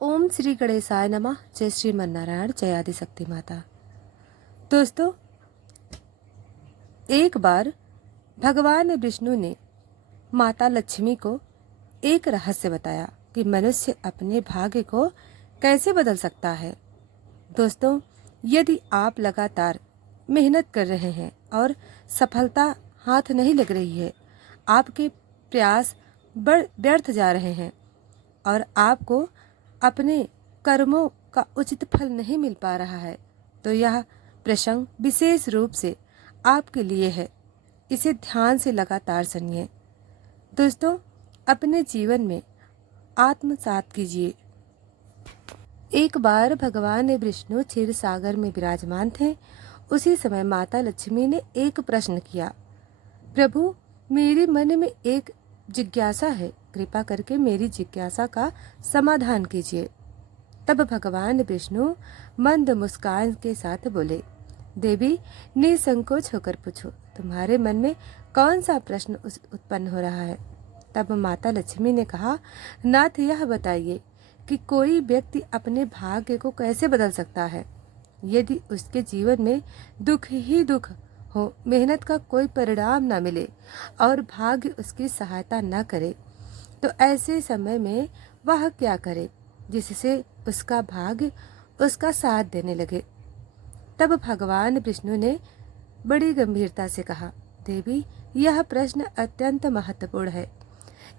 ओम श्री गणेशाय नमः। जय श्रीमन नारायण, जय आदि शक्ति माता। दोस्तों, एक बार भगवान विष्णु ने माता लक्ष्मी को एक रहस्य बताया कि मनुष्य अपने भाग्य को कैसे बदल सकता है। दोस्तों, यदि आप लगातार मेहनत कर रहे हैं और सफलता हाथ नहीं लग रही है, आपके प्रयास व्यर्थ जा रहे हैं और आपको अपने कर्मों का उचित फल नहीं मिल पा रहा है, तो यह प्रसंग विशेष रूप से आपके लिए है। इसे ध्यान से लगातार सुनिए। दोस्तों, अपने जीवन में आत्मसात कीजिए। एक बार भगवान विष्णु क्षीर सागर में विराजमान थे। उसी समय माता लक्ष्मी ने एक प्रश्न किया, प्रभु, मेरे मन में एक जिज्ञासा है, कृपा करके मेरी जिज्ञासा का समाधान कीजिए। तब भगवान विष्णु मंद मुस्कान के साथ बोले, देवी, निसंकोच होकर पूछो, तुम्हारे मन में कौन सा प्रश्न उत्पन्न हो रहा है। तब माता लक्ष्मी ने कहा, नाथ, यह बताइए कि कोई व्यक्ति अपने भाग्य को कैसे बदल सकता है। यदि उसके जीवन में दुख ही दुख हो, मेहनत का कोई परिणाम न मिले और भाग्य उसकी सहायता न करे, तो ऐसे समय में वह क्या करे जिससे उसका भाग्य उसका साथ देने लगे। तब भगवान विष्णु ने बड़ी गंभीरता से कहा, देवी, यह प्रश्न अत्यंत महत्वपूर्ण है।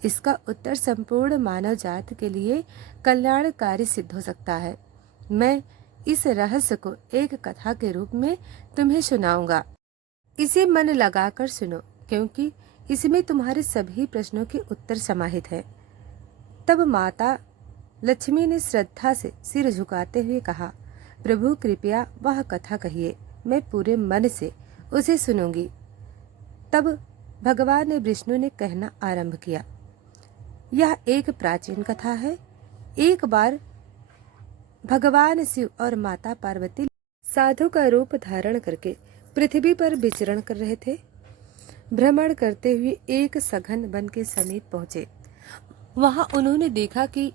इसका उत्तर संपूर्ण मानव जाति के लिए कल्याणकारी सिद्ध हो सकता है। मैं इस रहस्य को एक कथा के रूप में तुम्हें सुनाऊंगा। इसे मन लगाकर सुनो, क्योंकि इसमें तुम्हारे सभी प्रश्नों के उत्तर समाहित हैं। तब माता लक्ष्मी ने श्रद्धा से सिर झुकाते हुए कहा, प्रभु, कृपया वह कथा कहिए, मैं पूरे मन से उसे सुनूंगी। तब भगवान विष्णु ने कहना आरंभ किया, यह एक प्राचीन कथा है। एक बार भगवान शिव और माता पार्वती साधु का रूप धारण करके पृथ्वी पर विचरण कर रहे थे। भ्रमण करते हुए एक सघन वन के समीप पहुंचे। वहां उन्होंने देखा कि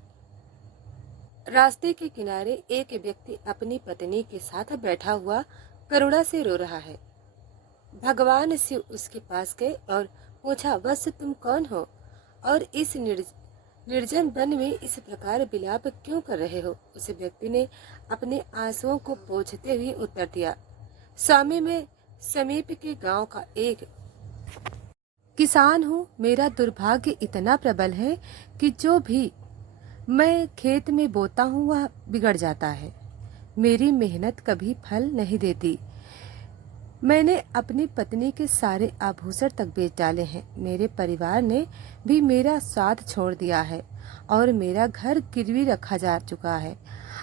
रास्ते के किनारे एक व्यक्ति अपनी पत्नी के साथ बैठा हुआ करुणा से रो रहा है। भगवान शिव उसके पास गए और पूछा, वत्स, तुम कौन हो और इस निर्जन वन में इस प्रकार विलाप क्यों कर रहे हो। उस व्यक्ति ने अपने आंसुओं को पोंछते हुए उत्तर दिया, स्वामी, मैं समीप के गांव का एक किसान हूँ। मेरा दुर्भाग्य इतना प्रबल है कि जो भी मैं खेत में बोता हूँ वह बिगड़ जाता है। मेरी मेहनत कभी फल नहीं देती। मैंने अपनी पत्नी के सारे आभूषण तक बेच डाले हैं। मेरे परिवार ने भी मेरा साथ छोड़ दिया है और मेरा घर गिरवी रखा जा चुका है।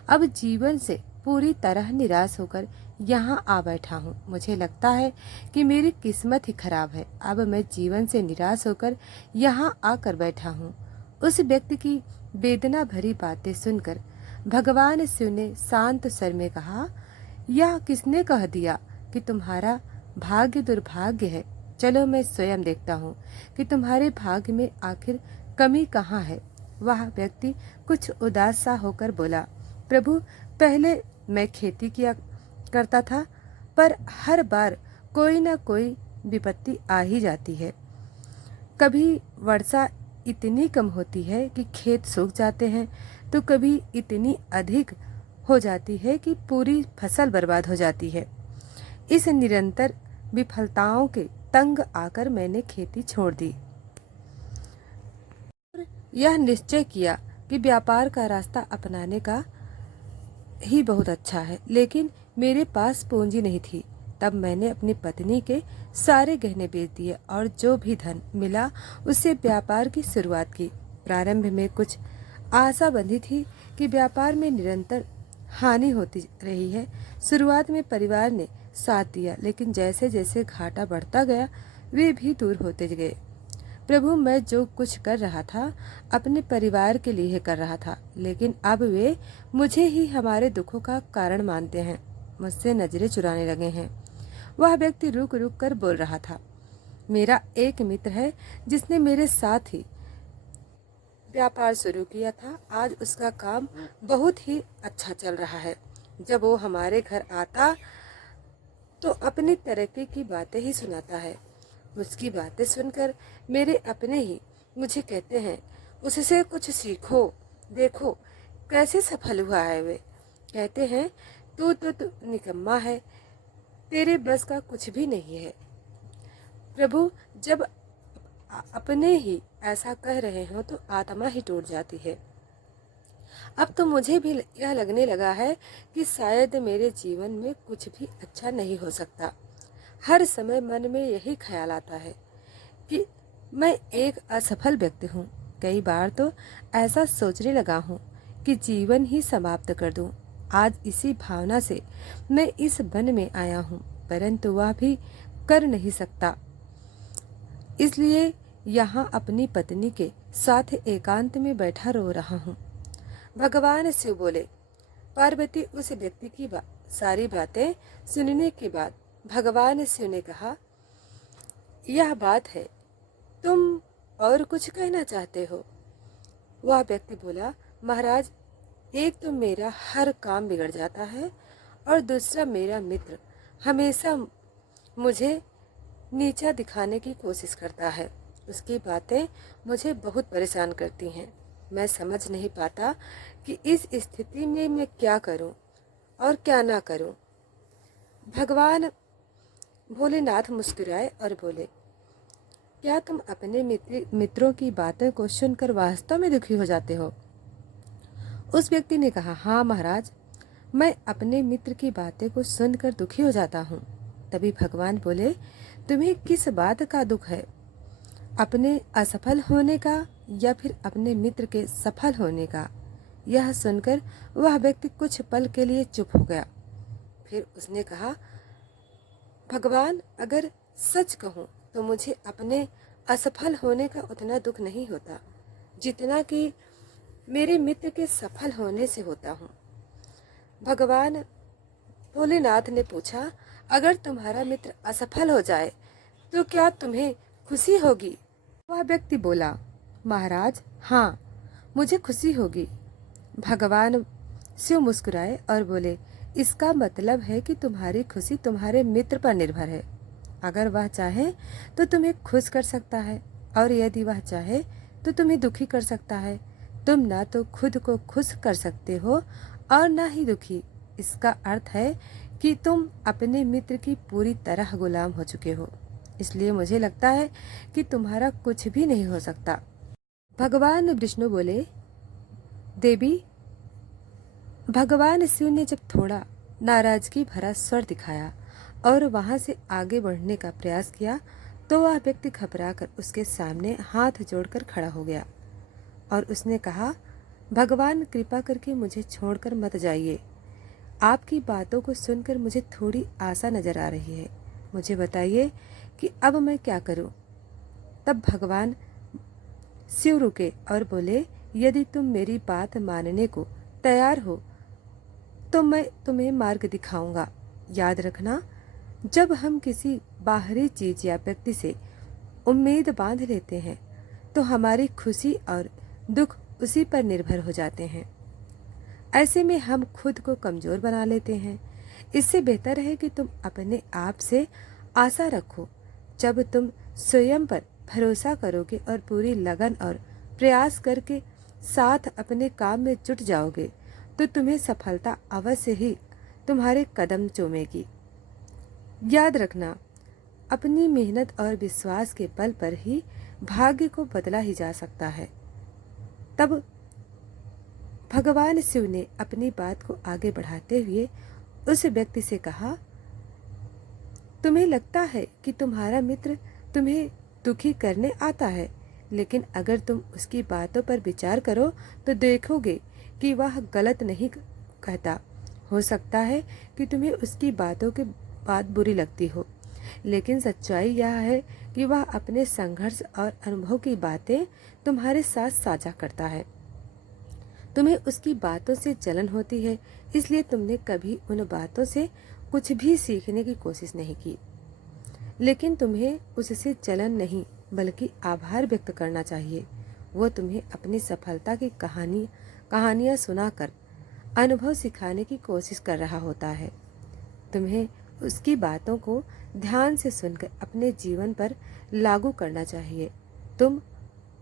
अब जीवन से पूरी तरह निराश होकर यहाँ आ बैठा हूँ। मुझे लगता है कि मेरी किस्मत ही खराब है। अब मैं जीवन से निराश होकर यहाँ आकर बैठा हूँ। उस व्यक्ति की वेदना भरी बातें सुनकर भगवान शिव ने शांत स्वर में कहा, यह किसने कह दिया कि तुम्हारा भाग्य दुर्भाग्य है। चलो मैं स्वयं देखता हूँ कि तुम्हारे भाग्य में आखिर कमी कहाँ है। वह व्यक्ति कुछ उदास सा होकर बोला, प्रभु, पहले मैं खेती किया करता था, पर हर बार कोई न कोई विपत्ति आ ही जाती है। कभी वर्षा इतनी कम होती है कि खेत सूख जाते हैं, तो कभी इतनी अधिक हो जाती है कि पूरी फसल बर्बाद हो जाती है। इस निरंतर विफलताओं के तंग आकर मैंने खेती छोड़ दी। यह निश्चय किया कि व्यापार का रास्ता अपनाने का ही बहुत अच्छा है, लेकिन मेरे पास पूंजी नहीं थी। तब मैंने अपनी पत्नी के सारे गहने बेच दिए और जो भी धन मिला उससे व्यापार की शुरुआत की। प्रारंभ में कुछ आशा बंधी थी कि व्यापार में निरंतर हानि होती रही है। शुरुआत में परिवार ने साथ दिया, लेकिन जैसे जैसे घाटा बढ़ता गया वे भी दूर होते गए। प्रभु, मैं जो कुछ कर रहा था अपने परिवार के लिए कर रहा था, लेकिन अब वे मुझे ही हमारे दुखों का कारण मानते हैं, मुझसे नजरें चुराने लगे हैं। वह व्यक्ति रुक रुक कर बोल रहा था, मेरा एक मित्र है जिसने मेरे साथ ही व्यापार शुरू किया था, आज उसका काम बहुत ही अच्छा चल रहा है। जब वो हमारे घर आता तो अपनी तरक्की की बातें ही सुनाता है। उसकी बातें सुनकर मेरे अपने ही मुझे कहते हैं, उससे कुछ सीखो, देखो कैसे सफल हुआ है। वे कहते हैं, तू निकम्मा है, तेरे बस का कुछ भी नहीं है। प्रभु, जब अपने ही ऐसा कह रहे हो तो आत्मा ही टूट जाती है। अब तो मुझे भी यह लगने लगा है कि शायद मेरे जीवन में कुछ भी अच्छा नहीं हो सकता। हर समय मन में यही ख्याल आता है कि मैं एक असफल व्यक्ति हूँ। कई बार तो ऐसा सोचने लगा हूँ कि जीवन ही समाप्त कर दूँ। आज इसी भावना से मैं इस वन में आया हूँ, परंतु वह भी कर नहीं सकता। इसलिए यहाँ अपनी पत्नी के साथ एकांत में बैठा रो रहा हूँ। भगवान शिव बोले। पार्वती उस व्यक्ति की सारी बातें सुनने के बाद भगवान शिव ने कहा, यह बात है, तुम और कुछ कहना चाहते हो? वह व्यक्ति बोला, महाराज, एक तो मेरा हर काम बिगड़ जाता है और दूसरा मेरा मित्र हमेशा मुझे नीचा दिखाने की कोशिश करता है। उसकी बातें मुझे बहुत परेशान करती हैं। मैं समझ नहीं पाता कि इस स्थिति में मैं क्या करूं और क्या ना करूं। भगवान भोलेनाथ मुस्कुराए और बोले, क्या तुम अपने मित्रों की बातों को सुनकर वास्तव में दुखी हो जाते हो? उस व्यक्ति ने कहा, हाँ महाराज, मैं अपने मित्र की बातें को सुनकर दुखी हो जाता हूँ। तभी भगवान बोले, तुम्हें किस बात का दुख है? अपने असफल होने का या फिर अपने मित्र के सफल होने का? यह सुनकर वह व्यक्ति कुछ पल के लिए चुप हो गया। फिर उसने कहा, भगवान, अगर सच कहूँ तो मुझे अपने असफल होने का उतना दुख नहीं होता जितना कि मेरे मित्र के सफल होने से होता हूँ। भगवान भोलेनाथ ने पूछा, अगर तुम्हारा मित्र असफल हो जाए तो क्या तुम्हें खुशी होगी? वह व्यक्ति बोला, महाराज, हाँ, मुझे खुशी होगी। भगवान शिव मुस्कुराए और बोले, इसका मतलब है कि तुम्हारी खुशी तुम्हारे मित्र पर निर्भर है। अगर वह चाहे तो तुम्हें खुश कर सकता है और यदि वह चाहे तो तुम्हें दुखी कर सकता है। तुम ना तो खुद को खुश कर सकते हो और ना ही दुखी। इसका अर्थ है कि तुम अपने मित्र की पूरी तरह गुलाम हो चुके हो। इसलिए मुझे लगता है कि तुम्हारा कुछ भी नहीं हो सकता। भगवान विष्णु बोले, देवी, भगवान शिव ने जब थोड़ा नाराजगी भरा स्वर दिखाया और वहां से आगे बढ़ने का प्रयास किया तो वह व्यक्ति घबराकर उसके सामने हाथ जोड़कर खड़ा हो गया और उसने कहा, भगवान, कृपा करके मुझे छोड़कर मत जाइए। आपकी बातों को सुनकर मुझे थोड़ी आशा नजर आ रही है। मुझे बताइए कि अब मैं क्या करूं? तब भगवान शिव रुके और बोले, यदि तुम मेरी बात मानने को तैयार हो तो मैं तुम्हें मार्ग दिखाऊंगा। याद रखना, जब हम किसी बाहरी चीज या व्यक्ति से उम्मीद बांध लेते हैं तो हमारी खुशी और दुख उसी पर निर्भर हो जाते हैं। ऐसे में हम खुद को कमजोर बना लेते हैं। इससे बेहतर है कि तुम अपने आप से आशा रखो। जब तुम स्वयं पर भरोसा करोगे और पूरी लगन और प्रयास करके साथ अपने काम में जुट जाओगे तो तुम्हें सफलता अवश्य ही तुम्हारे कदम चूमेगी। याद रखना, अपनी मेहनत और विश्वास के बल पर ही भाग्य को बदला ही जा सकता है। तब भगवान शिव ने अपनी बात को आगे बढ़ाते हुए उस व्यक्ति से कहा, तुम्हें लगता है कि तुम्हारा मित्र तुम्हें दुखी करने आता है, लेकिन अगर तुम उसकी बातों पर विचार करो तो देखोगे कि वह गलत नहीं कहता। हो सकता है कि तुम्हें उसकी बातों की बात बुरी लगती हो, लेकिन सच्चाई यह है कि वह अपने संघर्ष और अनुभव की बातें तुम्हारे साथ साझा करता है। तुम्हें उसकी बातों से जलन होती है, इसलिए तुमने कभी उन बातों से कुछ भी सीखने की कोशिश नहीं की। लेकिन तुम्हें उससे जलन नहीं बल्कि आभार व्यक्त करना चाहिए। वो तुम्हें अपनी सफलता की कहानियाँ सुनाकर अनुभव सिखाने की कोशिश कर रहा होता है। तुम्हें उसकी बातों को ध्यान से सुनकर अपने जीवन पर लागू करना चाहिए। तुम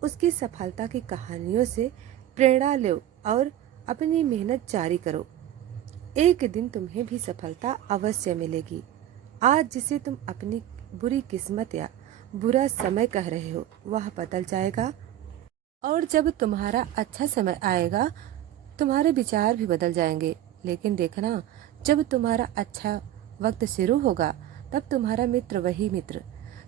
उसकी सफलता की कहानियों से प्रेरणा लो और अपनी मेहनत जारी करो। एक दिन तुम्हें भी सफलता अवश्य मिलेगी। आज जिसे तुम अपनी बुरी किस्मत या बुरा समय कह रहे हो, वह बदल जाएगा और जब तुम्हारा अच्छा समय आएगा, तुम्हारे विचार भी बदल जाएंगे। लेकिन देखना, जब तुम्हारा अच्छा वक्त शुरू होगा, तब तुम्हारा मित्र, वही मित्र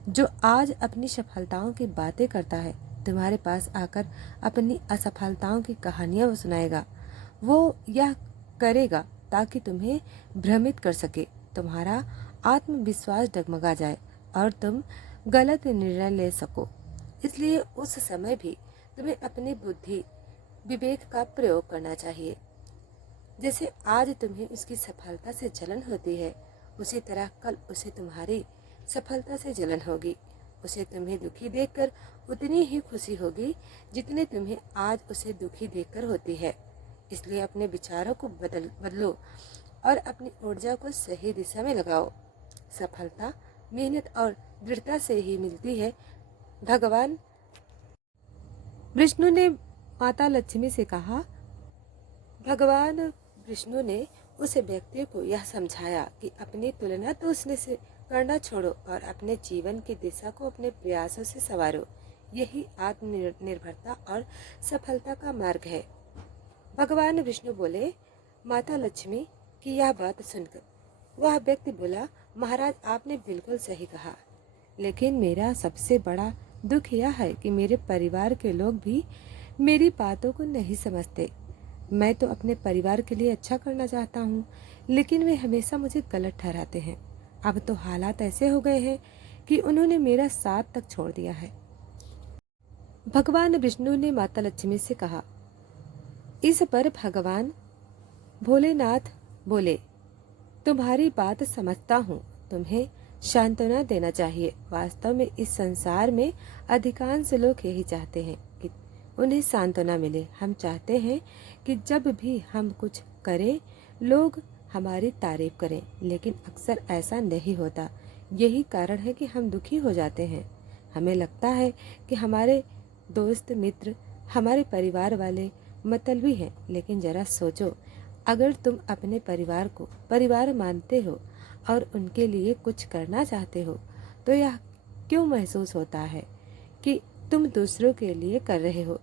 जो आज अपनी सफलताओं की बातें करता है, तुम्हारे पास आकर अपनी असफलताओं की कहानियां सुनाएगा। वो यह करेगा ताकि तुम्हें भ्रमित कर सके, तुम्हारा आत्मविश्वास डगमगा जाए और तुम गलत निर्णय ले सको। इसलिए उस समय भी तुम्हें अपनी बुद्धि विवेक का प्रयोग करना चाहिए। जैसे आज तुम्हें उसकी सफलता से जलन होती है, उसी तरह कल उसे तुम्हारी सफलता से जलन होगी। उसे तुम्हें दुखी देखकर उतनी ही खुशी होगी जितने तुम्हें आज उसे दुखी देखकर होती है। इसलिए अपने विचारों को बदलो और अपनी ऊर्जा को सही दिशा में लगाओ। सफलता मेहनत और दृढ़ता से ही मिलती है। भगवान विष्णु ने माता लक्ष्मी से कहा। भगवान विष्णु ने उस व्यक्ति को यह समझाया कि अपनी तुलना दूसरे से करना छोड़ो और अपने जीवन की दिशा को अपने प्रयासों से संवारो। यही आत्मनिर्भरता और सफलता का मार्ग है। भगवान विष्णु बोले, माता लक्ष्मी की यह बात सुनकर वह व्यक्ति बोला, महाराज आपने बिल्कुल सही कहा, लेकिन मेरा सबसे बड़ा दुख यह है कि मेरे परिवार के लोग भी मेरी बातों को नहीं समझते। मैं तो अपने परिवार के लिए अच्छा करना चाहता हूँ, लेकिन वे हमेशा मुझे गलत ठहराते हैं। अब तो हालात ऐसे हो गए हैं कि उन्होंने मेरा साथ तक छोड़ दिया है। भगवान विष्णु ने माता लक्ष्मी से कहा। इस पर भगवान भोलेनाथ बोले, तुम्हारी बात समझता हूँ, तुम्हें सांत्वना देना चाहिए। वास्तव में इस संसार में अधिकांश लोग यही चाहते हैं कि उन्हें सांत्वना मिले। हम चाहते हैं कि जब भी हम कुछ करें, लोग हमारी तारीफ करें, लेकिन अक्सर ऐसा नहीं होता। यही कारण है कि हम दुखी हो जाते हैं। हमें लगता है कि हमारे दोस्त मित्र, हमारे परिवार वाले मतलबी हैं, लेकिन जरा सोचो, अगर तुम अपने परिवार को परिवार मानते हो और उनके लिए कुछ करना चाहते हो, तो यह क्यों महसूस होता है कि तुम दूसरों के लिए कर रहे हो?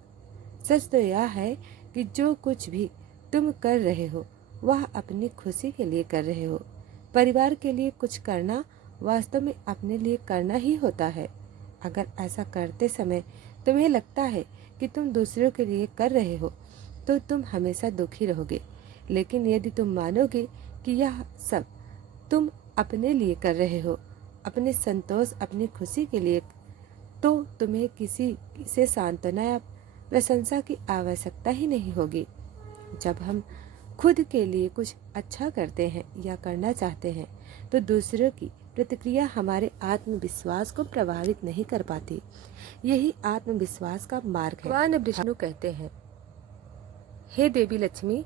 सच तो यह है कि जो कुछ भी तुम कर रहे हो, वह अपनी खुशी के लिए कर रहे हो। परिवार के लिए कुछ करना वास्तव में अपने लिए करना ही होता है। अगर ऐसा करते समय तुम्हें लगता है कि तुम दूसरों के लिए कर रहे हो, तो तुम हमेशा दुखी रहोगे। लेकिन यदि तुम मानोगे कि यह सब तुम अपने लिए कर रहे हो, अपने संतोष, अपनी खुशी के लिए, तो तुम्हें किसी से सांत्वना या प्रशंसा की आवश्यकता ही नहीं होगी। जब हम खुद के लिए कुछ अच्छा करते हैं या करना चाहते हैं, तो दूसरों की प्रतिक्रिया हमारे आत्मविश्वास को प्रभावित नहीं कर पाती। यही आत्मविश्वास का मार्ग है। भगवान विष्णु कहते हैं, हे देवी लक्ष्मी।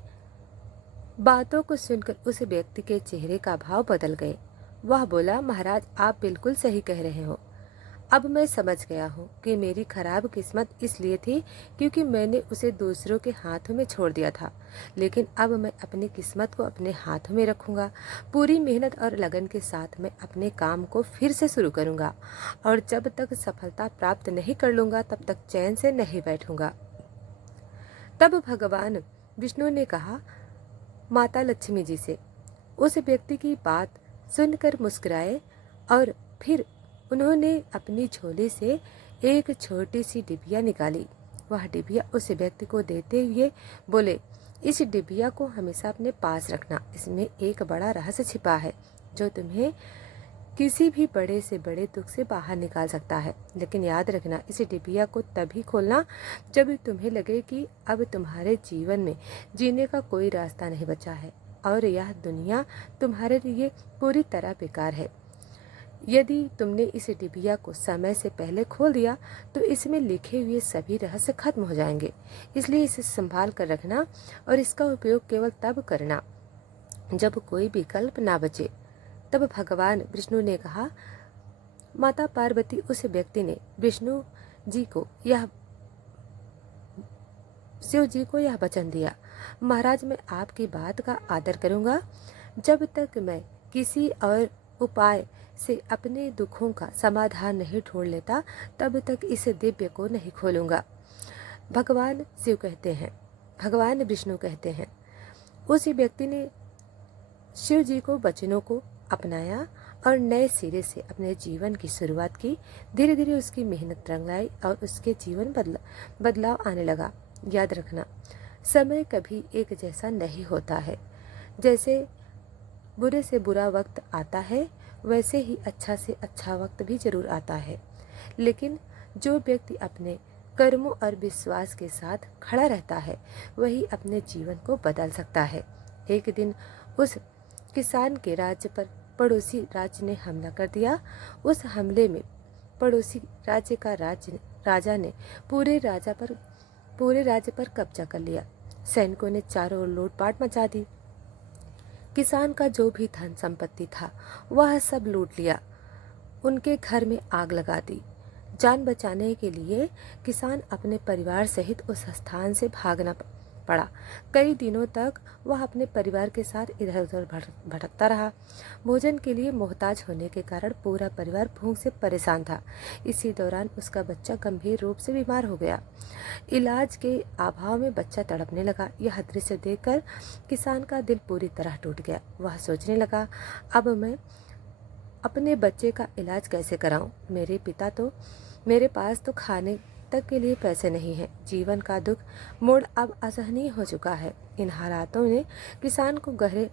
बातों को सुनकर उस व्यक्ति के चेहरे का भाव बदल गए। वह बोला, महाराज आप बिल्कुल सही कह रहे हो। अब मैं समझ गया हूँ कि मेरी खराब किस्मत इसलिए थी क्योंकि मैंने उसे दूसरों के हाथों में छोड़ दिया था। लेकिन अब मैं अपनी किस्मत को अपने हाथों में रखूँगा। पूरी मेहनत और लगन के साथ मैं अपने काम को फिर से शुरू करूँगा और जब तक सफलता प्राप्त नहीं कर लूँगा, तब तक चैन से नहीं बैठूँगा। तब भगवान विष्णु ने कहा माता लक्ष्मी जी से। उस व्यक्ति की बात सुनकर मुस्कुराए और फिर उन्होंने अपनी झोली से एक छोटी सी डिबिया निकाली। वह डिबिया उस व्यक्ति को देते हुए बोले, इस डिबिया को हमेशा अपने पास रखना। इसमें एक बड़ा रहस्य छिपा है जो तुम्हें किसी भी बड़े से बड़े दुख से बाहर निकाल सकता है। लेकिन याद रखना, इस डिबिया को तभी खोलना जब तुम्हें लगे कि अब तुम्हारे जीवन में जीने का कोई रास्ता नहीं बचा है और यह दुनिया तुम्हारे लिए पूरी तरह बेकार है। यदि तुमने इस डिबिया को समय से पहले खोल दिया तो इसमें लिखे हुए सभी रहस्य खत्म हो जाएंगे। इसलिए इसे संभाल कर रखना और इसका उपयोग केवल तब करना जब कोई विकल्प ना बचे। तब भगवान विष्णु ने कहा, माता पार्वती, उस व्यक्ति ने विष्णु जी को यह शिव जी को यह वचन दिया, महाराज, मैं आपकी बात का आदर करूंगा। जब तक मैं किसी और उपाय से अपने दुखों का समाधान नहीं ढूंढ लेता तब तक इस दिव्य को नहीं खोलूंगा। भगवान विष्णु कहते हैं, उस व्यक्ति ने शिव जी को वचनों को अपनाया और नए सिरे से अपने जीवन की शुरुआत की। धीरे धीरे उसकी मेहनत रंग लाई और उसके जीवन बदलाव आने लगा। याद रखना, समय कभी एक जैसा नहीं होता है। जैसे बुरे से बुरा वक्त आता है वैसे ही अच्छा से अच्छा वक्त भी जरूर आता है। लेकिन जो व्यक्ति अपने कर्मों और विश्वास के साथ खड़ा रहता है वही अपने जीवन को बदल सकता है। एक दिन उस किसान के राज्य पर पड़ोसी राज्य ने हमला कर दिया। उस हमले में पड़ोसी राज्य का राजा ने पूरे राज्य पर कब्जा कर लिया। सैनिकों ने चारों ओर लूटपाट मचा दी। किसान का जो भी धन संपत्ति था वह सब लूट लिया। उनके घर में आग लगा दी। जान बचाने के लिए किसान अपने परिवार सहित उस स्थान से भागना पड़ा। कई दिनों तक वह अपने परिवार के साथ इधर उधर भटकता रहा। भोजन के लिए मोहताज होने के कारण पूरा परिवार भूख से परेशान था। इसी दौरान उसका बच्चा गंभीर रूप से बीमार हो गया। इलाज के अभाव में बच्चा तड़पने लगा। यह दृश्य देखकर किसान का दिल पूरी तरह टूट गया। वह सोचने लगा, अब मैं अपने बच्चे का इलाज कैसे कराऊं? मेरे पास तो खाने तक के लिए पैसे नहीं हैं। जीवन का दुख मोड़ अब असहनीय हो चुका है। इन हालातों ने किसान को गहरे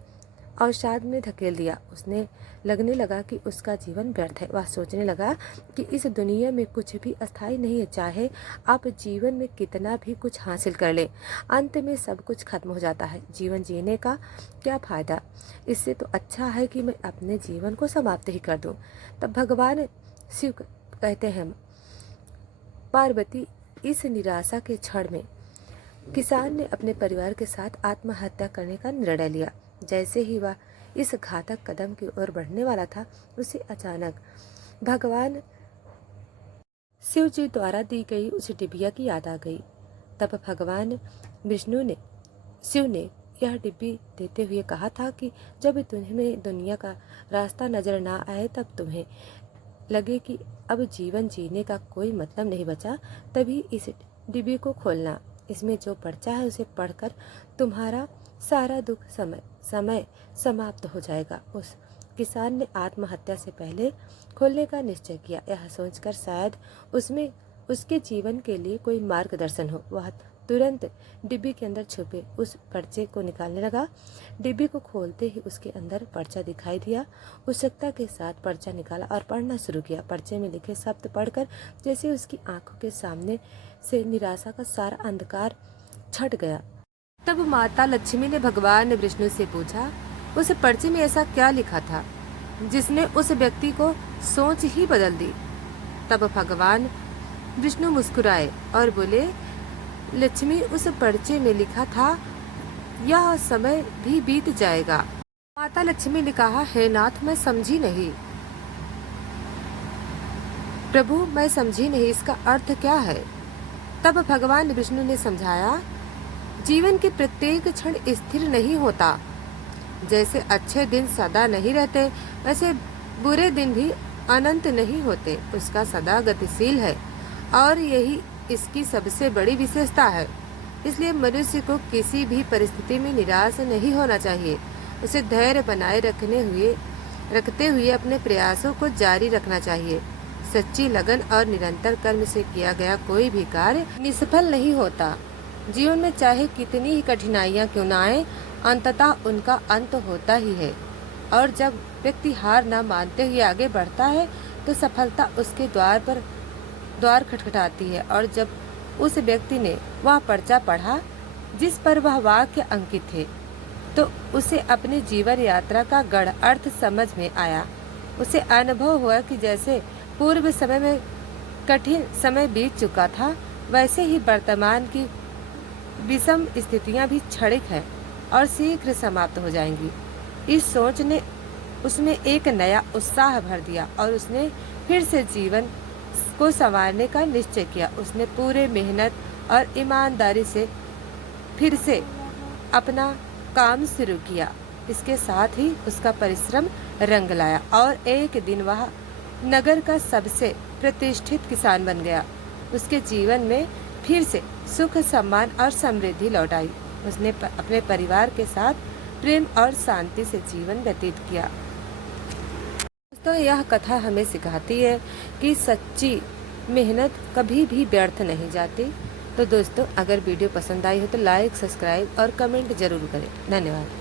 अवसाद में धकेल दिया। उसने लगने लगा कि उसका जीवन व्यर्थ है। वह सोचने लगा कि इस दुनिया में कुछ भी अस्थायी नहीं है। चाहे आप जीवन में कितना भी कुछ हासिल कर ले, अंत में सब कुछ खत्म हो जाता है। जीवन जीने का क्या फायदा? इससे तो अच्छा है कि मैं अपने जीवन को समाप्त ही कर दूं। तब भगवान शिव कहते हैं, पार्वती, इस निराशा के क्षण में किसान ने अपने परिवार के साथ आत्महत्या करने का निर्णय लिया। जैसे ही वह इस घातक कदम की ओर बढ़ने वाला था, उसे अचानक भगवान शिव जी द्वारा दी गई उस डिबिया की याद आ गई। तब भगवान शिव ने यह डिब्बी देते हुए कहा था कि जब तुम्हें दुनिया का रास्ता नजर ना आए, तब तुम्हें लगे कि अब जीवन जीने का कोई मतलब नहीं बचा, तभी इस डिब्बी को खोलना। इसमें जो पर्चा है उसे पढ़कर तुम्हारा सारा दुख समय समाप्त हो जाएगा। उस किसान ने आत्महत्या से पहले खोलने का निश्चय किया। यह सोचकर शायद उसमें उसके जीवन के लिए कोई मार्गदर्शन हो। वह तुरंत डिब्बी के अंदर छुपे उस पर्चे को निकालने लगा। डिब्बी को खोलते ही उसके अंदर पर्चा दिखाई दिया। उत्सुकता के साथ पर्चा निकाला और पढ़ना शुरू किया। पर्चे में लिखे शब्द पढ़कर जैसे उसकी आंखों के सामने से निराशा का सारा अंधकार छट गया। तब माता लक्ष्मी ने भगवान विष्णु से पूछा, उस पर्चे में ऐसा क्या लिखा था जिसने उस व्यक्ति को सोच ही बदल दी? तब भगवान विष्णु मुस्कुराए और बोले, लक्ष्मी, उस पर्चे में लिखा था, यह समय भी बीत जाएगा। माता लक्ष्मी ने कहा, हे नाथ, मैं समझी नहीं। प्रभु, मैं समझी नहीं, इसका अर्थ क्या है? तब भगवान विष्णु ने समझाया, जीवन के प्रत्येक क्षण स्थिर नहीं होता। जैसे अच्छे दिन सदा नहीं रहते, वैसे बुरे दिन भी अनंत नहीं होते। उसका सदा गतिशील है और यही इसकी सबसे बड़ी विशेषता है। इसलिए मनुष्य को किसी भी परिस्थिति में निराश नहीं होना चाहिए। उसे धैर्य बनाए रखते हुए अपने प्रयासों को जारी रखना चाहिए। सच्ची लगन और निरंतर कर्म से किया गया कोई भी कार्य निष्फल नहीं होता। जीवन में चाहे कितनी ही कठिनाइयां क्यों न आए, अंततः उनका अंत होता ही है। और जब व्यक्ति हार न मानते हुए आगे बढ़ता है तो सफलता उसके द्वार खटखटाती है। और जब उस व्यक्ति ने वह पर्चा पढ़ा जिस पर वह वाक्य अंकित थे, तो उसे अपनी जीवन यात्रा का गढ़ अर्थ समझ में आया। उसे अनुभव हुआ कि जैसे पूर्व समय में कठिन समय बीत चुका था, वैसे ही वर्तमान की विषम स्थितियां भी क्षणिक हैं और शीघ्र समाप्त हो जाएंगी। इस सोच ने उसमें एक नया उत्साह भर दिया और उसने फिर से जीवन को संवारने का निश्चय किया। उसने पूरे मेहनत और ईमानदारी से फिर से अपना काम शुरू किया। इसके साथ ही उसका परिश्रम रंग लाया और एक दिन वह नगर का सबसे प्रतिष्ठित किसान बन गया। उसके जीवन में फिर से सुख, सम्मान और समृद्धि लौट आई। उसने अपने परिवार के साथ प्रेम और शांति से जीवन व्यतीत किया। दोस्तों, यह कथा हमें सिखाती है कि सच्ची मेहनत कभी भी व्यर्थ नहीं जाती। तो दोस्तों, अगर वीडियो पसंद आई हो तो लाइक, सब्सक्राइब और कमेंट जरूर करें। धन्यवाद।